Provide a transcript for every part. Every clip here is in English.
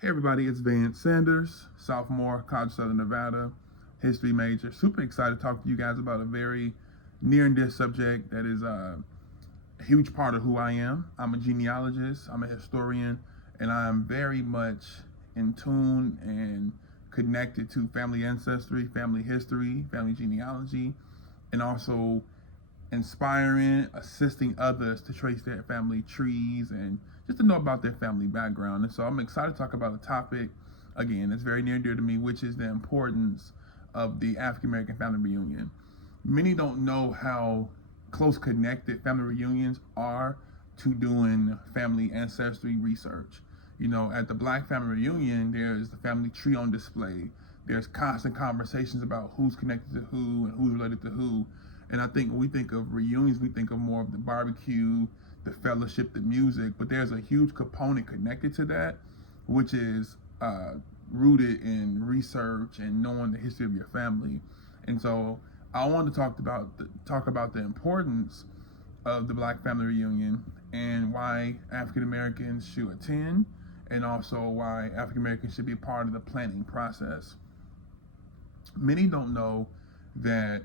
Hey everybody, it's Vance Sanders, sophomore, College of Southern Nevada, history major. Super excited to talk to you guys about a very near and dear subject that is a huge part of who I am. I'm a genealogist, I'm a historian, and I'm very much in tune and connected to family ancestry, family history, family genealogy, and also inspiring, assisting others to trace their family trees and just to know about their family background. And so I'm excited to talk about a topic, again, that's very near and dear to me, which is the importance of the African American family reunion. Many don't know how close connected family reunions are to doing family ancestry research. You know, at the Black family reunion, there's the family tree on display. There's constant conversations about who's connected to who and who's related to who. And I think when we think of reunions, we think of more of the barbecue, the fellowship, the music. But there's a huge component connected to that, which is rooted in research and knowing the history of your family. And so I wanted to talk about the importance of the Black family reunion and why African Americans should attend, and also why African Americans should be a part of the planning process. Many don't know that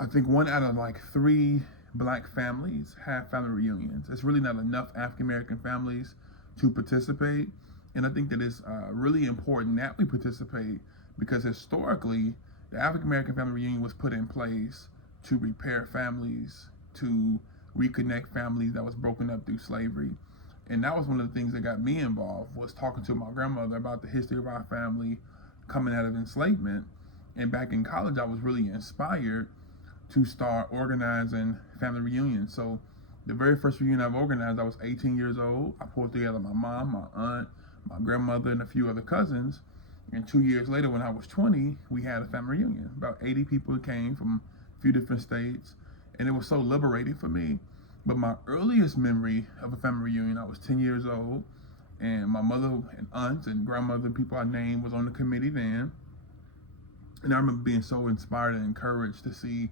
I think one out of like three Black families have family reunions. It's really not enough African American families to participate, and I think that it's really important that we participate because historically, the African American family reunion was put in place to repair families, to reconnect families that was broken up through slavery. And that was one of the things that got me involved, was talking to my grandmother about the history of our family coming out of enslavement. And back in college, I was really inspired to start organizing family reunions. So the very first reunion I've organized, I was 18 years old. I pulled together my mom, my aunt, my grandmother, and a few other cousins. And 2 years later, when I was 20, we had a family reunion. About 80 people came from a few different states, and it was so liberating for me. But my earliest memory of a family reunion, I was 10 years old, and my mother and aunts and grandmother, people I named, was on the committee then. And I remember being so inspired and encouraged to see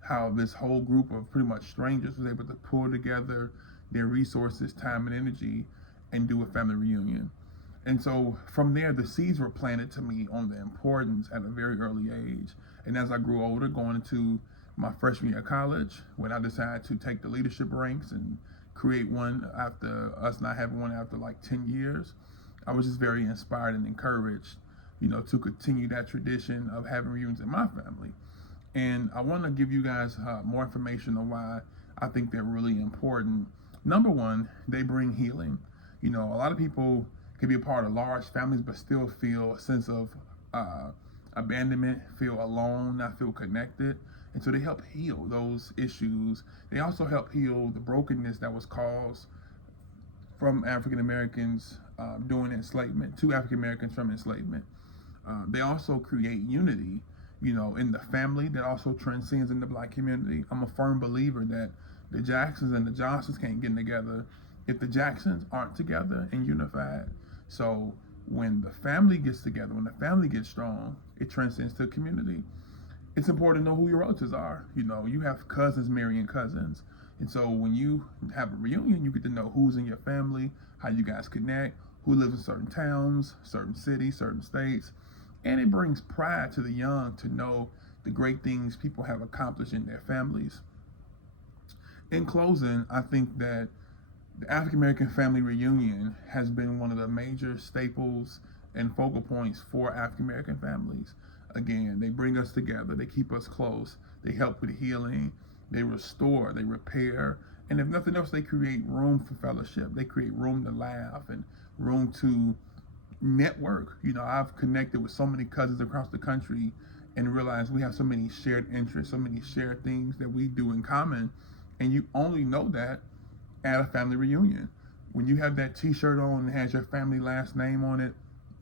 how this whole group of pretty much strangers was able to pull together their resources, time, and energy and do a family reunion. And so from there, the seeds were planted to me on the importance at a very early age. And as I grew older, going into my freshman year of college, when I decided to take the leadership ranks and create one after us not having one after like 10 years, I was just very inspired and encouraged, to continue that tradition of having reunions in my family. And I want to give you guys more information on why I think they're really important. Number one, they bring healing. A lot of people can be a part of large families but still feel a sense of abandonment, feel alone, not feel connected. And so they help heal those issues. They also help heal the brokenness that was caused from African Americans during enslavement, to African Americans from enslavement. They also create unity, in the family that also transcends in the Black community. I'm a firm believer that the Jacksons and the Johnsons can't get together if the Jacksons aren't together and unified. So when the family gets together, when the family gets strong, it transcends to the community. It's important to know who your relatives are. You have cousins marrying cousins. And so when you have a reunion, you get to know who's in your family, how you guys connect, who lives in certain towns, certain cities, certain states. And it brings pride to the young to know the great things people have accomplished in their families. In closing, I think that the African American family reunion has been one of the major staples and focal points for African American families. Again, they bring us together, they keep us close, they help with healing, they restore, they repair, and if nothing else, they create room for fellowship. They create room to laugh and room to network. I've connected with so many cousins across the country and realized we have so many shared interests, so many shared things that we do in common, and you only know that at a family reunion. When you have that t-shirt on that has your family last name on it,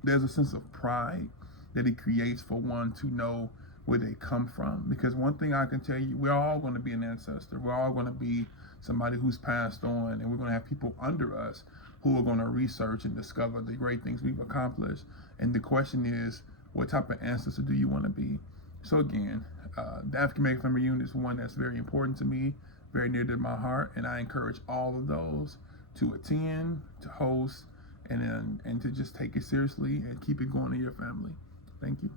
there's a sense of pride that it creates for one to know where they come from. Because one thing I can tell you, we're all going to be an ancestor. We're all going to be somebody who's passed on, and we're going to have people under us who are going to research and discover the great things we've accomplished. And the question is, what type of ancestor do you want to be? So again, the African American family reunion is one that's very important to me, very near to my heart, and I encourage all of those to attend, to host, and to just take it seriously and keep it going in your family. Thank you.